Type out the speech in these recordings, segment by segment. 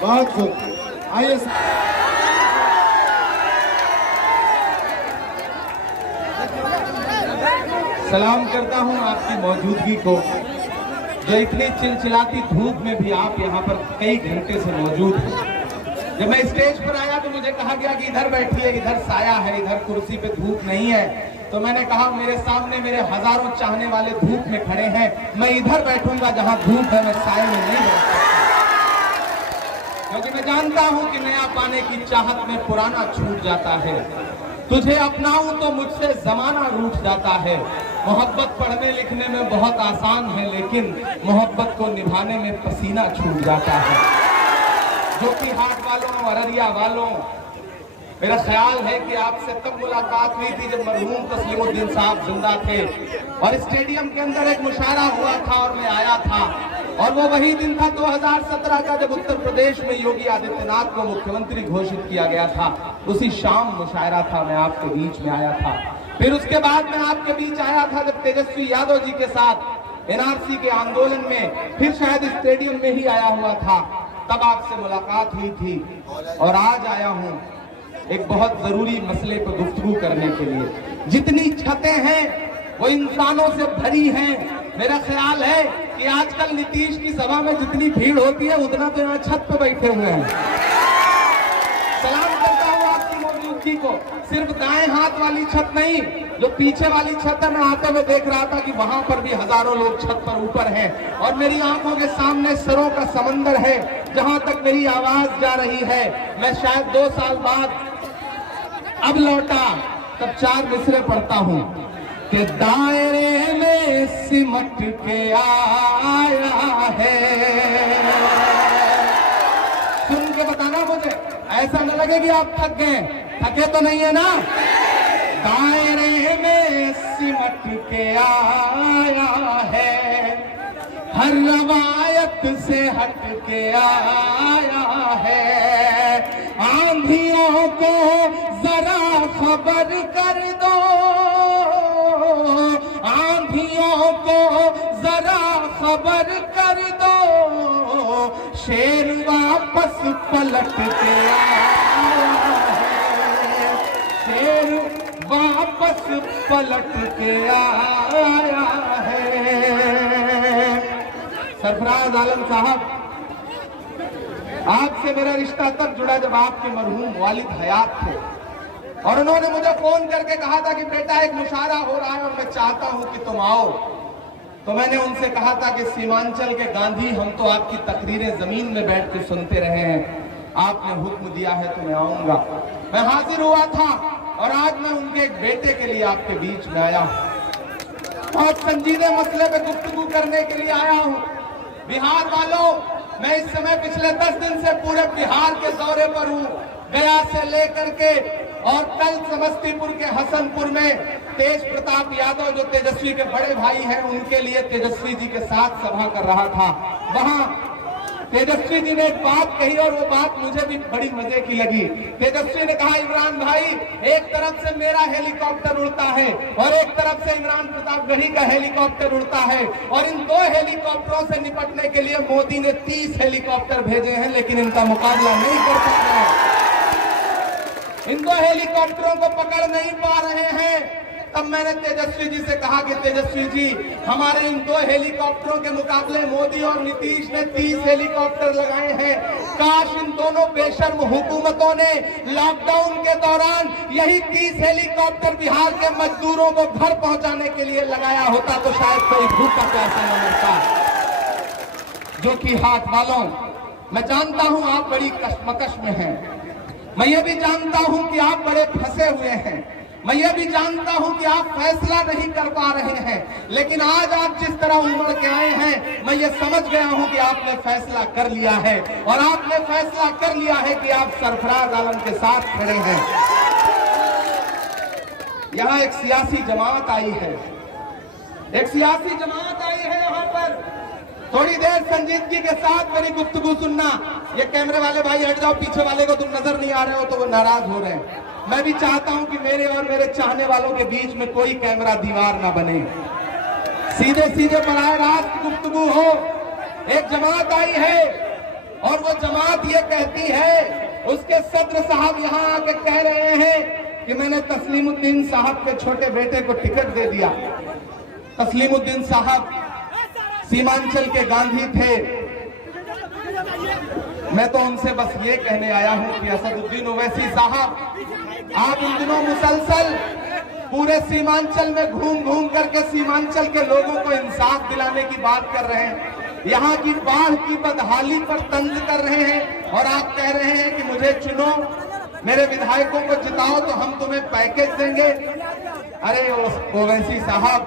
बहुत खूब। आइए सलाम करता हूं आपकी मौजूदगी को, जो इतनी चिलचिलाती धूप में भी आप यहाँ पर कई घंटे से मौजूद हैं। जब मैं स्टेज पर आया तो मुझे कहा गया कि इधर बैठिए, इधर साया है, इधर कुर्सी पे धूप नहीं है। तो मैंने कहा मेरे सामने मेरे हजारों चाहने वाले धूप में खड़े हैं, मैं इधर बैठूंगा जहां धूप है, मैं साये में नहीं बैठ सकता, क्योंकि मैं जानता हूं कि नया पाने की चाहत में पुराना छूट जाता है। तुझे अपनाऊं तो मुझसे जमाना रूठ जाता है। मोहब्बत पढ़ने लिखने में बहुत आसान है, लेकिन मोहब्बत को निभाने में पसीना छूट जाता है। जो कि हाट वालों, अररिया वालों, मेरा ख्याल है कि आपसे तब मुलाकात हुई थी जब मरहूम तस्लीमुद्दीन साहब जिंदा थे और स्टेडियम के अंदर एक मुशायरा हुआ था और मैं आया था। और वो वही दिन था 2017 का जब उत्तर प्रदेश में योगी आदित्यनाथ को मुख्यमंत्री घोषित किया गया था। उसी शाम मुशायरा था, मैं आपके बीच में आया था। फिर उसके बाद मैं आपके बीच आया था जब तेजस्वी यादव जी के साथ एनआरसी के आंदोलन में, फिर शायद स्टेडियम में ही आया हुआ था, तब आपसे मुलाकात हुई थी। और आज आया हूं एक बहुत जरूरी मसले पर गुफ्तगू करने के लिए। जितनी छतें हैं वो इंसानों से भरी हैं। मेरा ख्याल है कि आजकल नीतीश की सभा में जितनी भीड़ होती है उतना तो यहाँ छत पे बैठे हुए हैं। सलाम करता हूँ आपकी मौजूदगी को। सिर्फ दाएं हाथ वाली छत नहीं, जो पीछे वाली छत है, मैं आते हुए देख रहा था कि वहां पर भी हजारों लोग छत पर ऊपर हैं। और मेरी आंखों के सामने सरों का समंदर है, जहां तक मेरी आवाज जा रही है। मैं शायद 2 साल बाद अब लौटा, तब 4 मिसरे पढ़ता हूं कि दायरे में सिमट के आया है। सुन के बताना मुझे, ऐसा न लगे कि आप थक गए। थके तो नहीं है ना? दायरे में सिमट के आया है, हर रवायत से हट के आया है। आंधियों को जरा खबर कर दो, आंधियों को जरा खबर कर दो, शेर वापस पलट के आया है, शेर वापस पलट के आया है। सरफराज आलम साहब, आपसे मेरा रिश्ता तब जुड़ा जब आपके मरहूम वालिद हयात थे और उन्होंने मुझे फोन करके कहा था कि बेटा एक मुशायरा हो रहा है और मैं चाहता हूं कि तुम आओ। तो मैंने उनसे कहा था कि सीमांचल के गांधी, हम तो आपकी तकरीरें जमीन में बैठ के सुनते रहे हैं, आपने हुक्म दिया है तो मैं आऊंगा। मैं हाजिर हुआ था और आज मैं उनके एक बेटे के लिए आपके बीच में आया हूं। बहुत संजीदे मसले पे गुफ्तगू करने के लिए आया हूं। बिहार वालों, मैं इस समय पिछले 10 दिन से पूरे बिहार के दौरे पर हूँ, गया से लेकर के, और कल समस्तीपुर के हसनपुर में तेज प्रताप यादव जो तेजस्वी के बड़े भाई हैं, उनके लिए तेजस्वी जी के साथ सभा कर रहा था। वहां तेजस्वी जी ने एक बात कही और वो बात मुझे भी बड़ी मजे की लगी। तेजस्वी ने कहा, इमरान भाई, एक तरफ से मेरा हेलीकॉप्टर उड़ता है और एक तरफ से इमरान प्रतापगढ़ी का हेलीकॉप्टर उड़ता है, और इन 2 हेलीकॉप्टरों से निपटने के लिए मोदी ने 30 हेलीकॉप्टर भेजे हैं, लेकिन इनका मुकाबला नहीं कर पा रहे हैं। इन 2 हेलीकॉप्टरों को पकड़ नहीं पा रहे हैं। तब मैंने तेजस्वी जी से कहा कि तेजस्वी जी, हमारे इन 2 हेलीकॉप्टरों के मुकाबले मोदी और नीतीश ने 30 हेलीकॉप्टर लगाए हैं। काश इन दोनों बेशर्म हुकूमतों ने लॉकडाउन के दौरान यही 30 हेलीकॉप्टर बिहार के मजदूरों को घर पहुंचाने के लिए लगाया होता तो शायद कोई भूखा प्यासा न मरता। जो कि हाथ वालों, मैं जानता हूं आप बड़ी कश्मकश में हैं, मैं ये भी जानता हूं कि आप बड़े फंसे हुए हैं, मैं ये भी जानता हूं कि आप फैसला नहीं कर पा रहे हैं, लेकिन आज आप जिस तरह उमड़ के आए हैं, मैं ये समझ गया हूं कि आपने फैसला कर लिया है, और आपने फैसला कर लिया है कि आप सरफराज आलम के साथ खड़े हैं। यहाँ एक सियासी जमात आई है, एक सियासी जमात आई है यहाँ पर। थोड़ी देर संजीदगी के साथ मेरी गुफ्तगू सुनना। ये कैमरे वाले भाई हट जाओ, पीछे वाले को तुम नजर नहीं आ रहे हो तो वो नाराज हो रहे हैं। मैं भी चाहता हूं कि मेरे और मेरे चाहने वालों के बीच में कोई कैमरा दीवार ना बने, सीधे सीधे बराह रास्त गुफ्तगू हो। एक जमात आई है और वो जमात ये कहती है, उसके सदर साहब यहाँ आके कह रहे हैं कि मैंने तस्लीमुद्दीन साहब के छोटे बेटे को टिकट दे दिया। तस्लीमुद्दीन साहब सीमांचल के गांधी थे। मैं तो उनसे बस ये कहने आया हूं कि असदुद्दीन ओवैसी साहब, आप इन दिनों मुसलसल पूरे सीमांचल में घूम घूम करके सीमांचल के लोगों को इंसाफ दिलाने की बात कर रहे हैं, यहाँ की बाढ़ की बदहाली पर तंज कर रहे हैं और आप कह रहे हैं कि मुझे चुनो, मेरे विधायकों को जिताओ तो हम तुम्हें पैकेज देंगे। अरे ओवैसी साहब,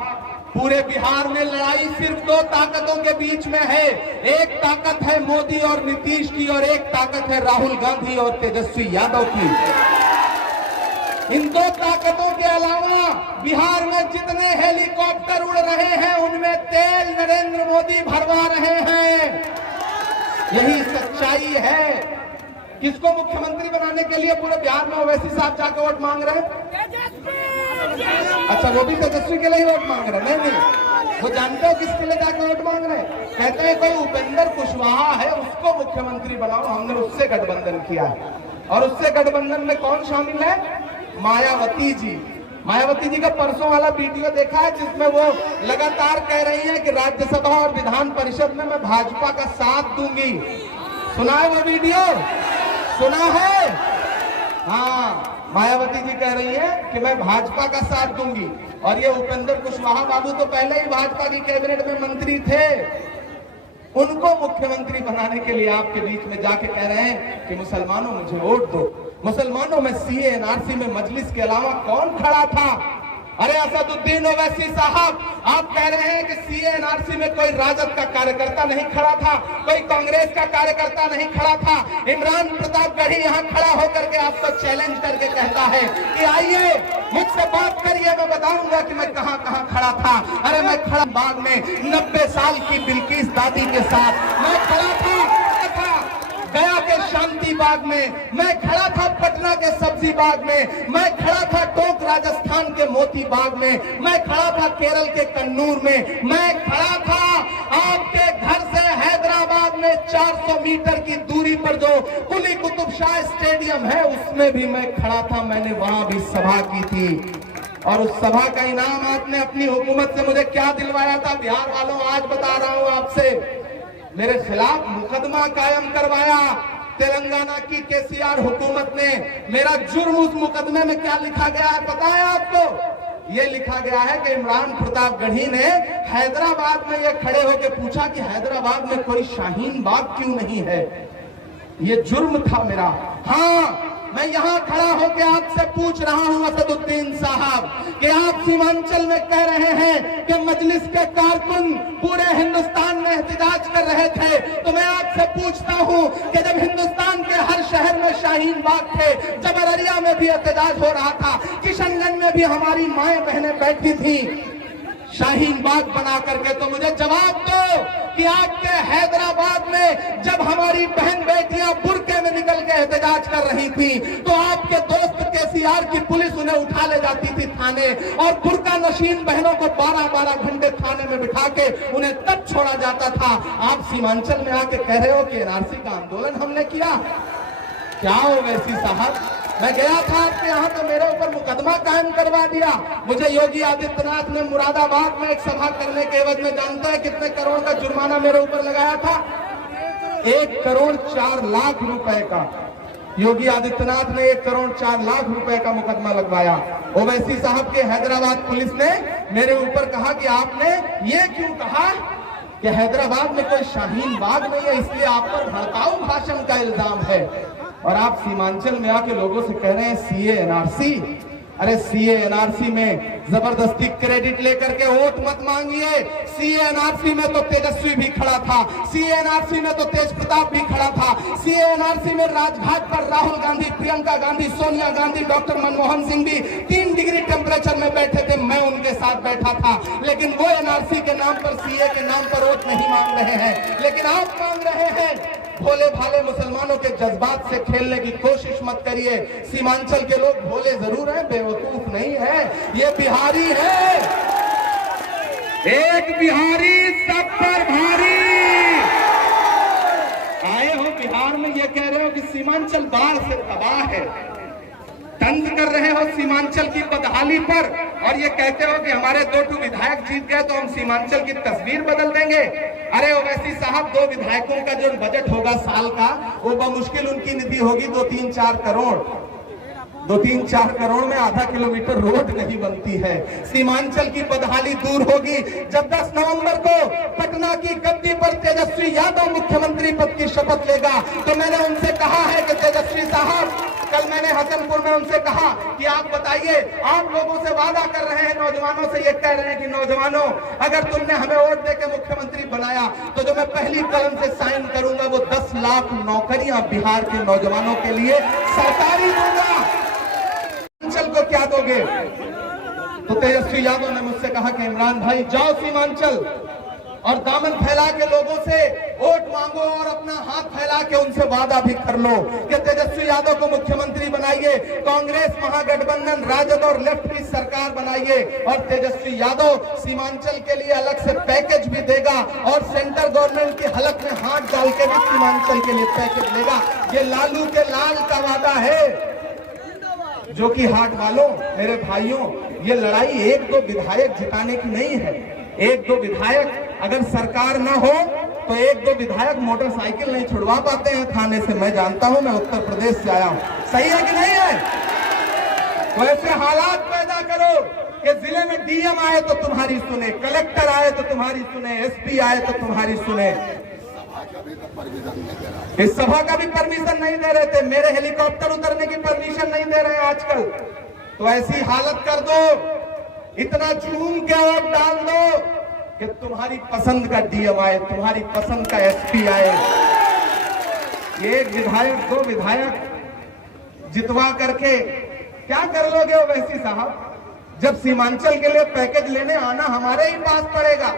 पूरे बिहार में लड़ाई सिर्फ दो ताकतों के बीच में है। एक ताकत है मोदी और नीतीश की और एक ताकत है राहुल गांधी और तेजस्वी यादव की। इन दो ताकतों के अलावा बिहार में जितने हेलीकॉप्टर उड़ रहे हैं उनमें तेल नरेंद्र मोदी भरवा रहे हैं। यही सच्चाई है। किसको मुख्यमंत्री बनाने के लिए पूरे बिहार में ओवैसी साहब जाकर वोट मांग रहे हैं? अच्छा, वो भी तेजस्वी के लिए वोट मांग रहे हैं? नहीं, वो जानते हो किसके लिए जाकर वोट मांग रहे हैं? कहते हैं कोई उपेंद्र कुशवाहा है, उसको मुख्यमंत्री बनाओ, हमने उससे गठबंधन किया है। और उससे गठबंधन में कौन शामिल है? मायावती जी। मायावती जी का परसों वाला वीडियो देखा है जिसमें वो लगातार कह रही है कि राज्यसभा और विधान परिषद में मैं भाजपा का साथ दूंगी। सुना है वो वीडियो? सुना है? हाँ, मायावती जी कह रही है कि मैं भाजपा का साथ दूंगी। और ये उपेंद्र कुशवाहा बाबू तो पहले ही भाजपा की कैबिनेट में मंत्री थे, उनको मुख्यमंत्री बनाने के लिए आपके बीच में जाके कह रहे हैं कि मुसलमानों मुझे वोट दो। मुसलमानों में सीए एनआरसी में मजलिस के अलावा कौन खड़ा था? अरे असदुद्दीन ओवैसी साहब, आप कह रहे हैं कि सीए एनआरसी में कोई राजद का कार्यकर्ता नहीं खड़ा था, कोई कांग्रेस का कार्यकर्ता नहीं खड़ा था। इमरान प्रतापगढ़ी यहाँ खड़ा होकर के आपको चैलेंज करके कहता है कि आइए मुझसे बात करिए, मैं बताऊंगा कि मैं कहाँ कहाँ खड़ा था। अरे मैं खड़ा बाग में 90 साल की बिल्किस दादी के साथ मैं खड़ा था, गया के शांति बाग में मैं खड़ा था, पटना के सब्जी बाग में मैं खड़ा था, टोंक राजस्थान के मोती बाग में मैं खड़ा था, केरल के कन्नूर में मैं खड़ा था, आपके घर से हैदराबाद में 400 मीटर की दूरी पर जो कुली कुतुब शाह स्टेडियम है उसमें भी मैं खड़ा था। मैंने वहां भी सभा की थी और उस सभा का इनाम आपने अपनी हुकूमत से मुझे क्या दिलवाया था? बिहार वालों, आज बता रहा हूं आपसे, मेरे खिलाफ मुकदमा कायम करवाया तेलंगाना की केसीआर हुकूमत ने। मेरा जुर्म उस मुकदमे में क्या लिखा गया है पता है आपको? ये लिखा गया है कि इमरान प्रतापगढ़ी ने हैदराबाद में ये खड़े होकर पूछा कि हैदराबाद में कोई शाहीन बाग क्यों नहीं है। ये जुर्म था मेरा। हाँ, मैं यहाँ खड़ा होकर आपसे पूछ रहा हूँ असदुद्दीन साहब कि आप सीमांचल में कह रहे हैं कि मजलिस के कारकुन पूरे हिंदुस्तान में एहतजाज कर रहे थे, तो मैं आपसे पूछता हूँ कि जब हिंदुस्तान के हर शहर में शाहीन बाग थे, जब अररिया में भी एहतजाज हो रहा था, किशनगंज में भी हमारी माएं बहनें बैठी थी शाहीन बाग बना करके, तो मुझे जवाब दो कि आपके हैदराबाद में जब हमारी बहन बेटियां बुर्के में निकल के एहतजाज कर रही थी तो आपके दोस्त केसीआर की पुलिस उन्हें उठा ले जाती थी थाने और बुर्का नशीन बहनों को 12-12 घंटे थाने में बिठा के उन्हें तब छोड़ा जाता था। आप सीमांचल में आके कह रहे हो कि एनआरसी का आंदोलन हमने किया। क्या ओवैसी साहब, मैं गया था आपके यहाँ तो मेरे ऊपर मुकदमा कायम करवा दिया। मुझे योगी आदित्यनाथ ने मुरादाबाद में एक सभा करने के एवज में जानते हैं कितने करोड़ का जुर्माना मेरे ऊपर लगाया था? 1 करोड़ 4 लाख रुपए का। योगी आदित्यनाथ ने 1 करोड़ 4 लाख रुपए का मुकदमा लगवाया। ओवैसी साहब के हैदराबाद पुलिस ने मेरे ऊपर कहा कि आपने ये क्यों कहा कि हैदराबाद में कोई शाहीन बाग नहीं है, इसलिए आप पर भड़काऊ भाषण का इल्जाम है। और आप सीमांचल में आके लोगों से कह रहे हैं सीए एनआरसी। अरे सीए एनआरसी में जबरदस्ती क्रेडिट लेकर के वोट मत मांगिए। सीए एनआरसी में तो तेजस्वी भी खड़ा था, सीए एनआरसी में तो तेज प्रताप भी खड़ा था, सीए एनआरसी में राजघाट पर राहुल गांधी, प्रियंका गांधी, सोनिया गांधी, डॉक्टर मनमोहन सिंह भी 3 डिग्री टेम्परेचर में बैठे थे, मैं उनके साथ बैठा था। लेकिन वो एनआरसी के नाम पर, सीए के नाम पर वोट नहीं मांग रहे हैं, लेकिन आप मांग रहे हैं। भोले भाले मुसलमानों के जज्बात से खेलने की कोशिश मत करिए। सीमांचल के लोग भोले जरूर हैं, बेवकूफ नहीं है। ये बिहारी है, एक बिहारी सब पर भारी। ये कह रहे हो कि सीमांचल बाढ़ से तबाह है, तंज कर रहे हो सीमांचल की बदहाली पर, और ये कहते हो कि हमारे 2 विधायक जीत गए तो हम सीमांचल की तस्वीर बदल देंगे। अरे ओवैसी साहब, 2 विधायकों का जो बजट होगा साल का, वो बमुश्किल उनकी निधि होगी 2-3-4 करोड़। 2-3-4 करोड़ में आधा किलोमीटर रोड नहीं बनती है। सीमांचल की बदहाली दूर होगी जब 10 नवंबर को पटना की गद्दी पर तेजस्वी यादव मुख्यमंत्री पद की शपथ लेगा। तो मैंने उनसे कहा है कि तेजस्वी साहब, कल मैंने हसनपुर में उनसे कहा कि आप बताइए, आप लोगों से वादा कर रहे हैं, नौजवानों से ये कह रहे हैं कि नौजवानों, अगर तुमने हमें वोट देके मुख्यमंत्री बनाया तो जो मैं पहली कलम से साइन करूंगा वो 10 लाख नौकरियां बिहार के नौजवानों के लिए सरकारी दूंगा। सीमांचल को क्या दोगे? तो तेजस्वी यादव ने मुझसे कहा कि इमरान भाई, जाओ सीमांचल और दामन फैला के लोगों से वोट मांगो और अपना हाथ फैला के उनसे वादा भी कर लो कि तेजस्वी यादव को मुख्यमंत्री बनाइए, कांग्रेस महागठबंधन राजद और लेफ्ट की सरकार बनाइए, और तेजस्वी यादव सीमांचल के लिए अलग से पैकेज भी देगा और सेंट्रल गवर्नमेंट की हलक में हाथ डाल के भी सीमांचल के लिए पैकेज लेगा। ये लालू के लाल का वादा है। जो कि हाट वालों, मेरे भाइयों, ये लड़ाई 1-2 विधायक जिताने की नहीं है। 1-2 विधायक, अगर सरकार ना हो तो 1-2 विधायक मोटरसाइकिल नहीं छुड़वा पाते हैं थाने से। मैं जानता हूं, मैं उत्तर प्रदेश से आया हूं। सही है कि नहीं है? तो ऐसे हालात पैदा करो कि जिले में डीएम आए तो तुम्हारी सुने, कलेक्टर आए तो तुम्हारी सुने, एसपी आए तो तुम्हारी सुने। इस सभा का भी परमिशन नहीं दे रहे थे, मेरे हेलीकॉप्टर उतरने की परमिशन नहीं दे रहे हैं आजकल। तो ऐसी हालत कर दो, इतना झूम के वोट डाल दो कि तुम्हारी पसंद का डीएम आए, तुम्हारी पसंद का एसपी आए। 1 विधायक 2 विधायक जितवा करके क्या कर लोगे ओवैसी साहब? जब सीमांचल के लिए पैकेज लेने आना हमारे ही पास पड़ेगा,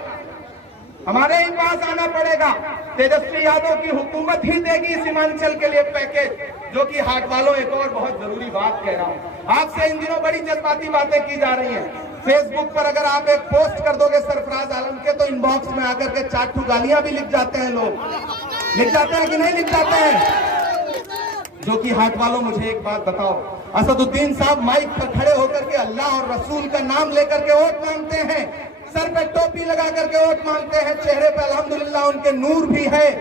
हमारे ही पास आना पड़ेगा। तेजस्वी यादव की हुकूमत ही देगी सीमांचल के लिए पैकेज। जो कि हाट वालों, एक और बहुत जरूरी बात कह रहा हूं, आपसे इन दिनों बड़ी जज्बाती बातें की जा रही हैं। फेसबुक पर अगर आप एक पोस्ट कर दोगे सरफराज आलम के, तो इनबॉक्स में आकर के 4 गालियां भी लिख जाते हैं लोग। लिख जाते हैं कि नहीं लिख जाते हैं? जो कि हाट वालों, मुझे एक बात बताओ, असदुद्दीन साहब माइक पर खड़े होकर के अल्लाह और रसूल का नाम लेकर के वोट मांगते हैं, सर पे टोपी लगा करके वोट मांगते हैं, चेहरे पे अल्हम्दुलिल्लाह उनके नूर भी है।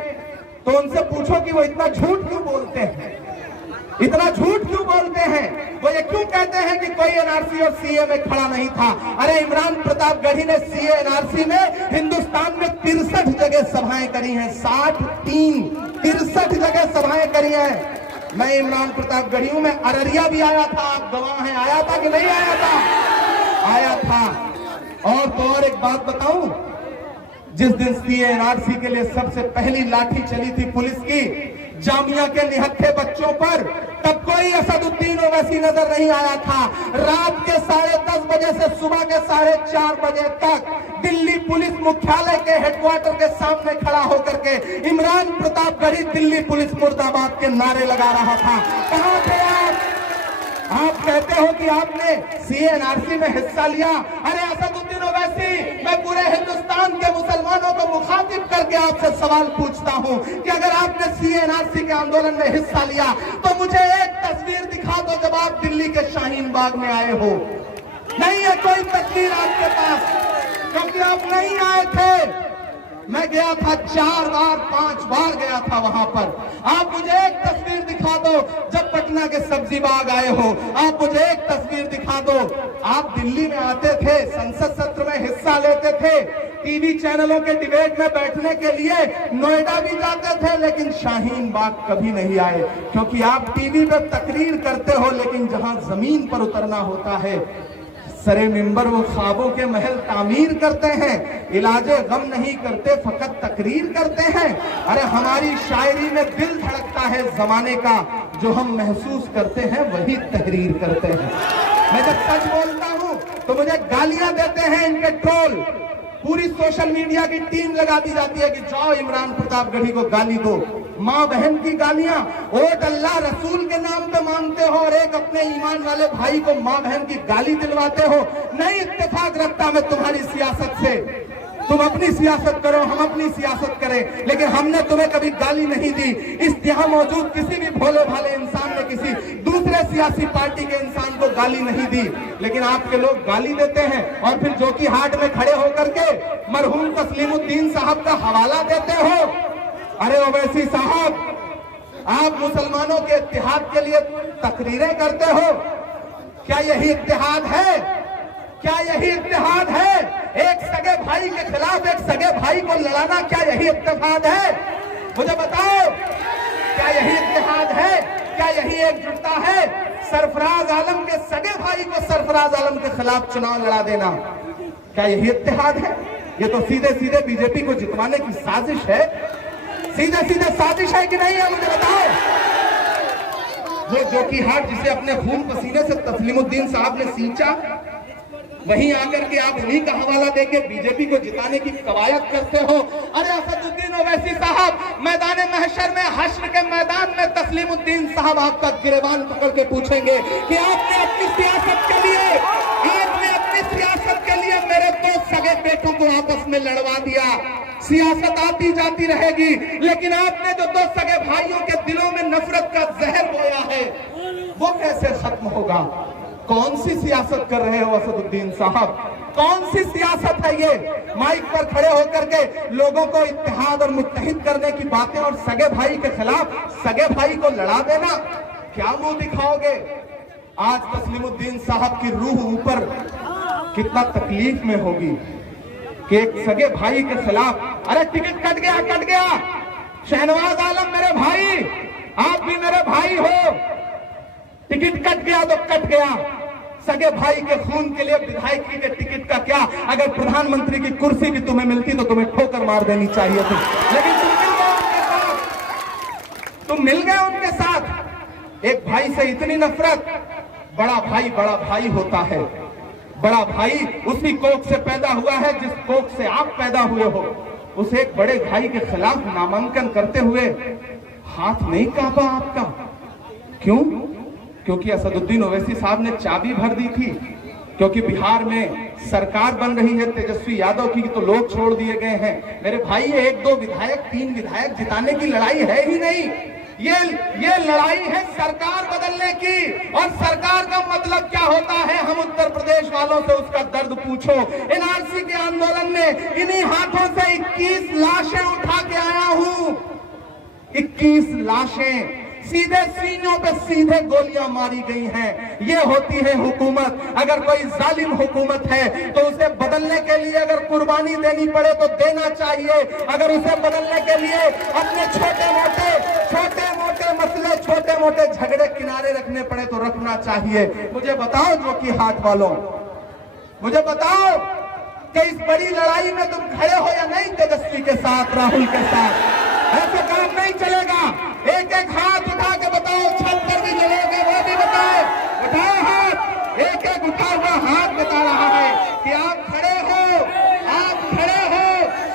तो उनसे पूछो कि वो इतना झूठ क्यों बोलते हैं, इतना झूठ क्यों बोलते हैं? वो ये क्यों कहते हैं कि कोई एनआरसी और सीए में खड़ा नहीं था? अरे इमरान प्रतापगढ़ी ने सीए एनआरसी में हिंदुस्तान में 63 जगह सभाएं करी हैं। 63 जगह सभाएं करी हैं। मैं इमरान प्रतापगढ़ी हूं, मैं अररिया भी आया था, आप गवाह हैं। आया था कि नहीं आया था? आया था। और तो और एक बात बताऊं, जिस दिन सीए एनआरसी के लिए सबसे पहली लाठी चली थी पुलिस की जामिया के निहत्थे बच्चों पर, तब कोई असदुद्दीन ओवैसी नजर नहीं आया था। रात के 10:30 बजे से सुबह के 4:30 बजे तक दिल्ली पुलिस मुख्यालय के हेडक्वार्टर के सामने खड़ा होकर के इमरान प्रतापगढ़ी दिल्ली पुलिस मुर्दाबाद के नारे लगा रहा था। कहां थे आप कहते हो कि आपने सीए एनआरसी में हिस्सा लिया। अरे असदुद्दीन ओवैसी, मैं पूरे हिंदुस्तान के मुसलमानों को मुखातिब करके आपसे सवाल पूछता हूं कि अगर आपने सीए एनआरसी के आंदोलन में हिस्सा लिया तो मुझे एक तस्वीर दिखा दो जब आप दिल्ली के शाहीन बाग में आए हो। नहीं है कोई तस्वीर आपके पास, क्योंकि आप नहीं आए थे। मैं गया था 4 बार 5 बार गया था वहां पर। आप मुझे एक तस्वीर दिखा दो जब पटना के सब्जी बाग आए हो। आप मुझे एक तस्वीर दिखा दो। आप दिल्ली में आते थे, संसद सत्र में हिस्सा लेते थे, टीवी चैनलों के डिबेट में बैठने के लिए नोएडा भी जाते थे, लेकिन शाहीन बाग कभी नहीं आए। क्योंकि आप टीवी पे तकरीर करते हो, लेकिन जहां जमीन पर उतरना होता है सरे मिंबर वो ख्वाबों के महल तामीर करते हैं, इलाजे गम नहीं करते, फकत तकरीर करते हैं। अरे हमारी शायरी में दिल धड़कता है जमाने का, जो हम महसूस करते हैं वही तहरीर करते हैं। मैं जब सच बोलता हूं तो मुझे गालियां देते हैं इनके ट्रोल। पूरी सोशल मीडिया की टीम लगा दी जाती है कि जाओ इमरान प्रतापगढ़ी को गाली दो। माँ बहन की गालियां, वोट अल्लाह रसूल के नाम पे मांगते हो और एक अपने ईमान वाले भाई को माँ बहन की गाली दिलवाते हो। नहीं इत्तेफाक रखता मैं तुम्हारी सियासत से, तुम अपनी सियासत करो, हम अपनी सियासत करें, लेकिन हमने तुम्हें कभी गाली नहीं दी। इस यहाँ मौजूद किसी भी भोले भाले इंसान ने किसी दूसरे सियासी पार्टी के इंसान को गाली नहीं दी, लेकिन आपके लोग गाली देते हैं और फिर जोकी हाट में खड़े होकर के मरहूम तस्लीमुद्दीन साहब का हवाला देते हो। अरे ओवैसी साहब, आप मुसलमानों के इत्तेहाद के लिए तकरीरें करते हो, क्या यही इत्तेहाद है? क्या यही इत्तेहाद है? एक सगे भाई के खिलाफ एक सगे भाई को लड़ाना, क्या यही इत्तेहाद है? मुझे बताओ, क्या यही इत्तेहाद है? क्या यही एकजुटता है? सरफराज आलम के सगे भाई को सरफराज आलम के खिलाफ चुनाव लड़ा देना, क्या यही इत्तेहाद है? ये तो सीधे सीधे बीजेपी को जितवाने की साजिश है। सीधे सीधे साजिश है कि नहीं है, मुझे बताओ। वो जोकी हाट जिसे अपने खून पसीने से तस्लीमुद्दीन साहब ने सींचा, वहीं आकर के आप उन्हीं का हवाला देके बीजेपी को जिताने की कवायद करते हो। अरे असदुद्दीन ओवैसी साहब, मैदान महशर में, हश्र के मैदान में तस्लीमुद्दीन साहब आपका गिरेबान पकड़ के पूछेंगे कि आपने अपनी सियासत के लिए मेरे दो सगे बेटों को आपस में लड़वा दिया। सियासत आती जाती रहेगी, लेकिन आपने जो दो सगे भाइयों के दिलों में नफरत का जहर बोया है, वो कैसे खत्म होगा? कौन सी सियासत कर रहे हो असदुद्दीन साहब? कौन सी सियासत है ये? माइक पर खड़े होकर के लोगों को इत्तेहाद और मुत्तहिद करने की बातें और सगे भाई के खिलाफ सगे भाई को लड़ा देना, क्या मुंह दिखाओगे? आज तस्लीमुद्दीन साहब की रूह ऊपर कितना तकलीफ में होगी कि एक सगे भाई के खिलाफ, अरे टिकट कट गया। शहनवाज आलम मेरे भाई, आप भी मेरे भाई हो, टिकट कट गया तो कट गया। सगे भाई के खून के लिए विधायकी के टिकट का क्या? अगर प्रधानमंत्री की कुर्सी भी तुम्हें मिलती तो तुम्हें ठोकर मार देनी चाहिए थी, लेकिन तुम मिल गए उनके साथ। एक भाई से इतनी नफरत, बड़ा भाई होता है। बड़ा भाई उसी कोख से पैदा हुआ है जिस कोख से आप पैदा हुए हो। उस एक बड़े भाई के खिलाफ नामांकन करते हुए हाथ नहीं कांपा आपका? क्यों? क्योंकि असदुद्दीन ओवैसी साहब ने चाबी भर दी थी, क्योंकि बिहार में सरकार बन रही है तेजस्वी यादव की, तो लोग छोड़ दिए गए हैं। मेरे भाई, ये 1-2 विधायक 3 विधायक जिताने की लड़ाई है ही नहीं, ये लड़ाई है सरकार बदलने की। और सरकार का मतलब क्या होता है, हम उत्तर प्रदेश वालों से उसका दर्द पूछो। एनआरसी के आंदोलन में इन्हीं हाथों से 21 लाशें उठा के आया हूं। 21 लाशें सीधे सीनों पे सीधे गोलियां मारी गई हैं। ये होती है हुकूमत। अगर कोई जालिम हुकूमत है तो उसे बदलने के लिए अगर कुर्बानी देनी पड़े तो देना चाहिए। अगर उसे बदलने के लिए अपने छोटे मोटे मसले, छोटे मोटे झगड़े किनारे रखने पड़े तो रखना चाहिए। मुझे बताओ जोकी हाट वालों, मुझे बताओ कि इस बड़ी लड़ाई में तुम खड़े हो या नहीं तेजस्वी के साथ, राहुल के साथ? ऐसे काम नहीं चलेगा। एक एक हाथ उठा के बताओ, छत पर भी जलोगे वो भी बताओ। उठाओ हाथ, एक एक उठा हुआ हाथ बता रहा है कि आप खड़े हो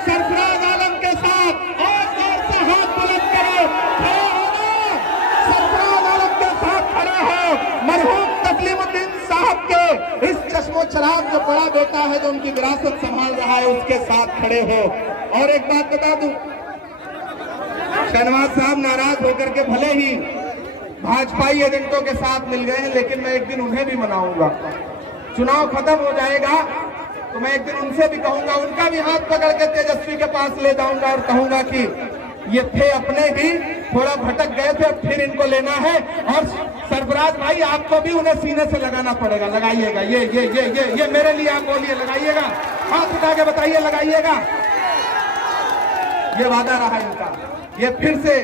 सरफराज आलम के साथ। और जोर से हाथ बुलंद करो, खड़े हो ना, सरफराज आलम के साथ खड़े हो। मरहूम तस्लीमुद्दीन साहब के इस चश्मो चराग जो बड़ा बेटा है, जो उनकी विरासत संभाल रहा है, उसके साथ खड़े हो। और एक बात बता दूं, शहनवाज साहब नाराज होकर के भले ही भाजपाई एजेंटों के साथ मिल गए हैं, लेकिन मैं एक दिन उन्हें भी मनाऊंगा। चुनाव खत्म हो जाएगा तो मैं एक दिन उनसे भी कहूंगा, उनका भी हाथ पकड़ के तेजस्वी के पास ले जाऊंगा और कहूंगा कि ये थे अपने ही, थोड़ा भटक गए थे, फिर इनको लेना है। और सरफराज भाई, आपको भी उन्हें सीने से लगाना पड़ेगा। लगाइएगा, ये मेरे लिए आप बोलिए, लगाइएगा, हाथ उठा के बताइए, लगाइएगा। ये वादा रहा इनका। ये फिर से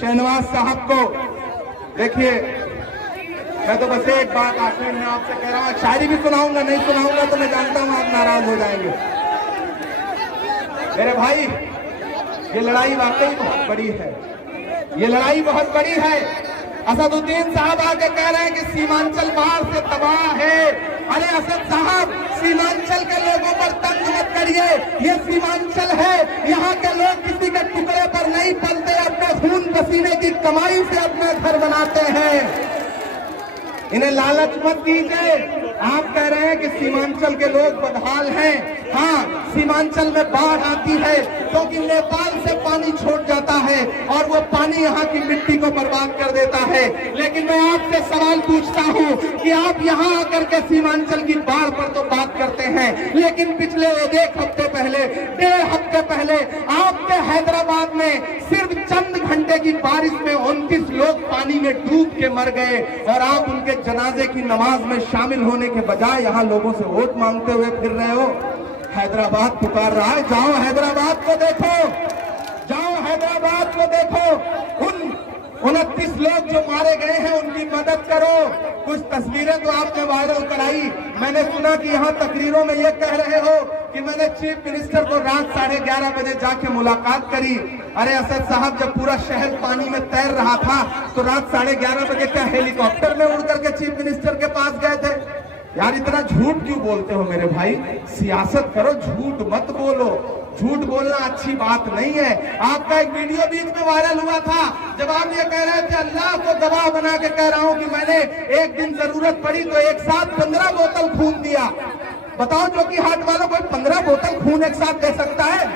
शहनवाज साहब को देखिए, मैं तो बस एक बात आखिर में आपसे कह रहा हूं, शायरी भी सुनाऊंगा, नहीं सुनाऊंगा तो मैं जानता हूं आप नाराज हो जाएंगे। मेरे भाई, ये लड़ाई वाकई बहुत बड़ी है, ये लड़ाई बहुत बड़ी है। असदुद्दीन साहब आके कह रहे हैं कि सीमांचल बाहर से तबाह है। अरे असद साहब, सीमांचल के लोगों पर तंज मत करिए, ये सीमांचल है, यहाँ के लोग किसी के टुकड़े पर नहीं पलते, अपने खून पसीने की कमाई से अपना घर बनाते हैं। इन्हें लालच मत दीजिए। आप कह रहे हैं कि सीमांचल के लोग बदहाल हैं। हाँ, सीमांचल में बाढ़ आती है क्योंकि नेपाल से पानी छोड़ जाता है और वो पानी यहाँ की मिट्टी को बर्बाद कर देता है। लेकिन मैं आपसे सवाल पूछता हूँ कि आप यहाँ आकर के सीमांचल की बाढ़ पर तो बात करते हैं, लेकिन पिछले 1 हफ्ते पहले, 1.5 हफ्ते पहले आपके हैदराबाद में सिर्फ चंद घंटे की बारिश में 29 लोग पानी में डूब के मर गए और आप उनके जनाजे की नमाज में शामिल होने के बजाय यहाँ लोगों से वोट मांगते हुए फिर रहे हो। हैदराबाद पुकार रहा है, जाओ हैदराबाद को देखो, जाओ हैदराबाद को देखो। उन 29 लोग जो मारे गए हैं उनकी मदद करो। कुछ तस्वीरें तो आपने वायरल कराई। मैंने सुना कि यहाँ तकरीरों में ये कह रहे हो कि मैंने चीफ मिनिस्टर को रात 11:30 बजे जाके मुलाकात करी। अरे असद साहब, जब पूरा शहर पानी में तैर रहा था तो रात 11:30 बजे क्या हेलीकॉप्टर में उड़ करके चीफ मिनिस्टर के पास गए थे? यार इतना झूठ क्यों बोलते हो मेरे भाई? सियासत करो, झूठ मत बोलो। झूठ बोलना अच्छी बात नहीं है। आपका एक वीडियो बीच में वायरल हुआ था जब आप ये कह रहे थे अल्लाह को गवाह बना के कह रहा हूं कि मैंने एक दिन जरूरत पड़ी तो एक साथ 15 बोतल खून दिया। बताओ, जो कि हार्ट वालों को 15 बोतल खून एक साथ दे सकता है?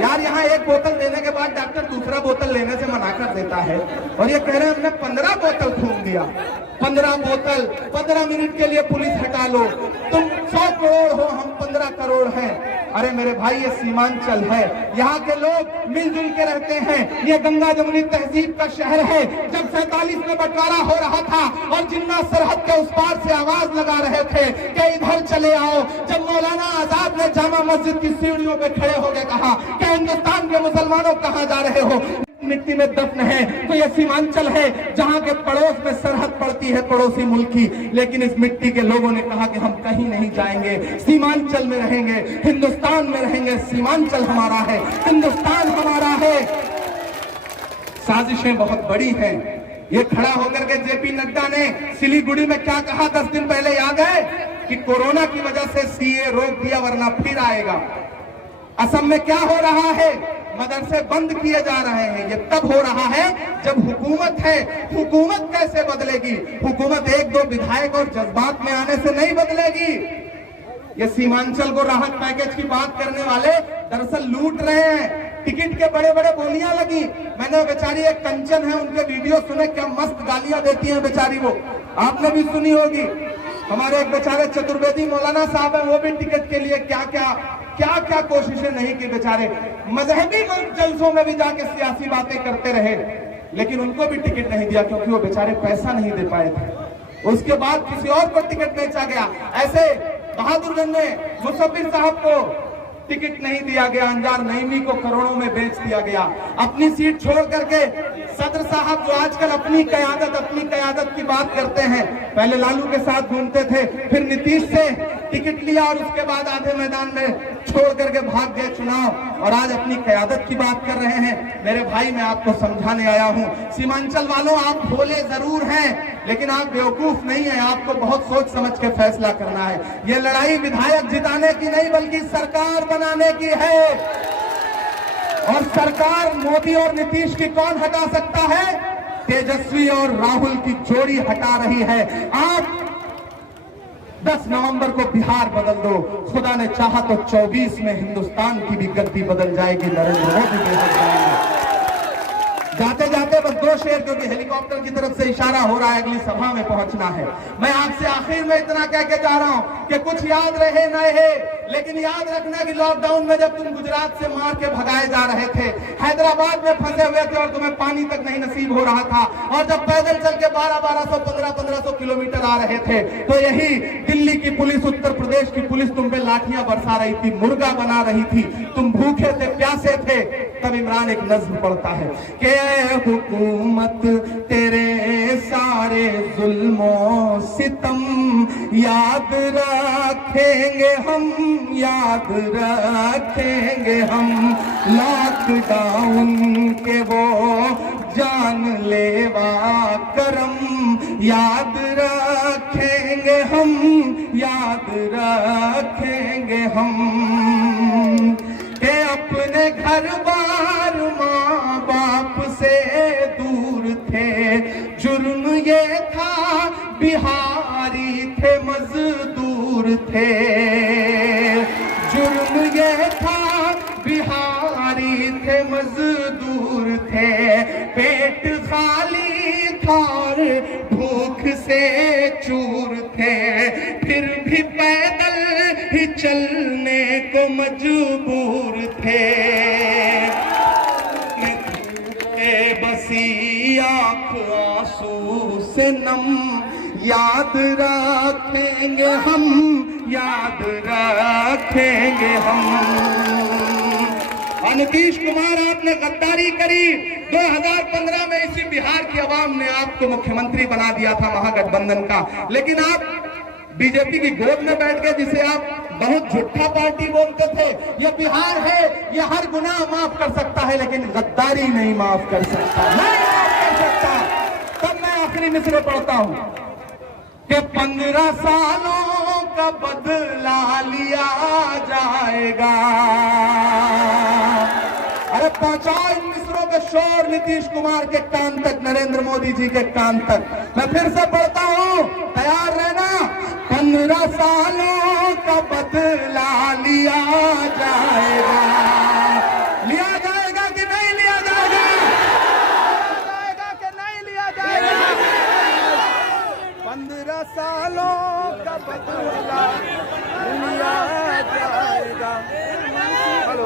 यार यहाँ 1 बोतल देने के बाद डॉक्टर दूसरा बोतल लेने से मना कर देता है और ये कह रहे हैं हमने 15 बोतल खून दिया। 15 बोतल 15 मिनट के लिए पुलिस हटा लो। तुम 100 करोड़ हो, हम 15 करोड़ हैं। अरे मेरे भाई, ये सीमांचल है, यहाँ के लोग मिलजुल के रहते हैं। ये गंगा जमुनी तहजीब का शहर है। जब 47 में बंटवारा हो रहा था और जिन्ना सरहद के उस पार से आवाज लगा रहे थे कि इधर चले आओ, जब मौलाना आजाद ने जामा मस्जिद की सीढ़ियों पे खड़े होकर कहा कि हिंदुस्तान के मुसलमानों कहाँ जा रहे हो, मिट्टी में दफन है, तो ये सीमांचल है जहाँ के पड़ोस में सरहद पड़ती है पड़ोसी मुल्क की। लेकिन इस मिट्टी के लोगों ने कहा कि हम कहीं नहीं जाएंगे, सीमांचल में रहेंगे, हिंदुस्तान में रहेंगे। सीमांचल हमारा है, हिंदुस्तान हमारा है। साजिशें बहुत बड़ी हैं। ये खड़ा होकर के जेपी नड्डा ने सिलीगुड़ी में क्या कहा 10 दिन पहले, याद है? कि कोरोना की वजह से सीए रोक दिया वरना फिर आएगा। असम में क्या हो रहा है? मदरसे बंद किए जा रहे हैं। ये तब हो रहा है जब हुकूमत है। हुकूमत कैसे बदलेगी? हुकूमत 1-2 विधायक और जज्बात में आने से नहीं बदलेगी। ये सीमांचल को राहत पैकेज की बात करने वाले दरअसल लूट रहे हैं। टिकट के बड़े बड़े बोलियां लगी। मैंने बेचारी एक कंचन है, उनके वीडियो सुने, क्या मस्त गालियां देती हैं बेचारी वो, आपने भी सुनी होगी। हमारे एक बेचारे चतुर्वेदी मौलाना साहब हैं, वो भी टिकट के लिए क्या क्या कोशिशें नहीं की बेचारे। मजहबी जलसों में भी जाके सियासी बातें करते रहे, लेकिन उनको भी टिकट नहीं दिया क्योंकि वो बेचारे पैसा नहीं दे पाए थे। उसके बाद किसी और को टिकट बेचा गया। ऐसे बहादुरगंज में मुसब्बिर साहब को टिकट नहीं दिया गया, अंजार नईमी को करोड़ों में बेच दिया गया। अपनी सीट छोड़ करके सदर साहब जो आजकल अपनी कयादत की बात करते हैं, पहले लालू के साथ घूमते थे, फिर नीतीश से टिकट लिया और उसके बाद आधे मैदान में छोड़ करके भाग गए चुनाव, और आज अपनी कयादत की बात कर रहे हैं। मेरे भाई, मैं आपको समझाने आया हूं, सीमांचल वालों, आप भोले जरूर हैं लेकिन आप बेवकूफ नहीं है। आपको बहुत सोच समझ के फैसला करना है। ये लड़ाई विधायक जिताने की नहीं बल्कि सरकार बनाने की है। और सरकार मोदी और नीतीश की कौन हटा सकता है? तेजस्वी और राहुल की जोड़ी हटा रही है। आप 10 नवंबर को बिहार बदल दो, खुदा ने चाहा तो 24 में हिंदुस्तान की भी गद्दी बदल जाएगी, नरेंद्र मोदी बदल जाएंगे। जाते जाते बस 2 शेर, क्योंकि हेलीकॉप्टर की तरफ से इशारा हो रहा है, अगली सभा में पहुंचना है। मैं आपसे आखिर में इतना कह के जा रहा हूं कि कुछ याद रहे न रहे, लेकिन याद रखना कि लॉकडाउन में जब तुम गुजरात से मार के भगाए जा रहे थे, हैदराबाद में फंसे हुए थे और तुम्हें पानी तक नहीं नसीब हो रहा था, और जब पैदल चल के 1200 1500 किलोमीटर आ रहे थे, तो यही दिल्ली की पुलिस, उत्तर प्रदेश की पुलिस तुम पे लाठियां बरसा रही थी, मुर्गा बना रही थी, तुम भूखे थे, प्यासे थे। तब इमरान एक नज्म पढ़ता है कि हुकूमत तेरे सारे जुल्मों सितम याद रखेंगे हम, याद रखेंगे हम, लॉकडाउन के वो जानलेवा करम याद रखेंगे हम, याद रखेंगे हम। के अपने घर बार माँ बाप से दूर थे, जुर्म ये था बिहारी थे मजदूर थे। जुर्म ये था बिहारी थे मजदूर थे, पेट खाली था और भूख से चूर थे, फिर भी पैदल ही चलने को मजबूर थे। बसी आँख आंसू से नम, याद रखेंगे हम, याद रखेंगे हम। और नीतीश कुमार, आपने गद्दारी करी। 2015 में इसी बिहार की आवाम ने आपको मुख्यमंत्री बना दिया था महागठबंधन का, लेकिन आप बीजेपी की गोद में बैठ गए, जिसे आप बहुत झूठा पार्टी बोलते थे। ये बिहार है, ये हर गुनाह माफ कर सकता है, लेकिन गद्दारी नहीं माफ कर सकता, नहीं माफ कर सकता। तब मैं आखिरी मिसरे पढ़ता हूं कि 15 सालों का बदला लिया जाएगा। अरे पहुंचाओ इन मिसरों के शोर नीतीश कुमार के कान तक, नरेंद्र मोदी जी के कान तक। मैं फिर से पढ़ता हूं, तैयार रहना। 15 सालों का बदला लिया जाएगा। लिया जाएगा कि नहीं लिया जाएगा? लिया जाएगा कि नहीं लिया जाएगा? 15 सालों का बदला लिया जाएगा। हेलो,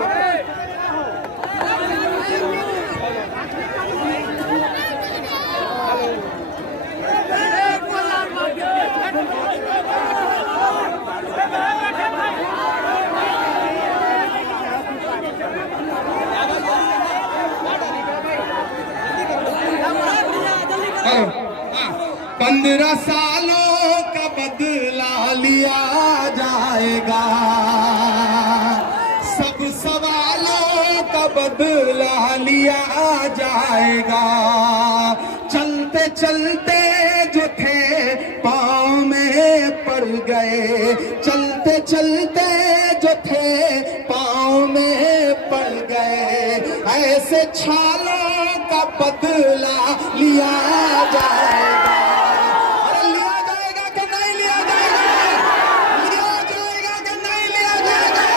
15 सालों का बदला लिया जाएगा, सब सवालों का बदला लिया जाएगा। चलते चलते जो थे पाँव में पड़ गए, चलते चलते जो थे पाँव में पड़ गए, ऐसे छालों का बदला लिया जाएगा। अरे लिया जाएगा कि नहीं लिया जाएगा? लिया जाएगा कि नहीं लिया जाएगा?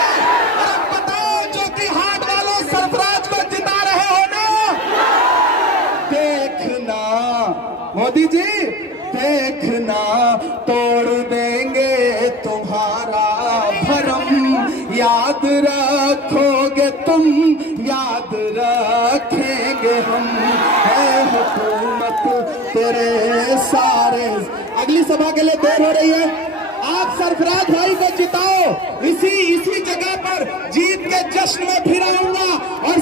अरे बताओ, जो कि हाथ वालों सरफराज को जिता रहे हो ना, देखना मोदी जी, देखना तोड़ देंगे तुम्हारा भरम, याद रखोगे तुम, याद रखेंगे हम, है हुकूमत तेरे सारे। अगली सभा के लिए देर हो रही है, आप सरफराज भाई को जिताओ। इसी जगह पर जीत के जश्न में फिर आऊंगा और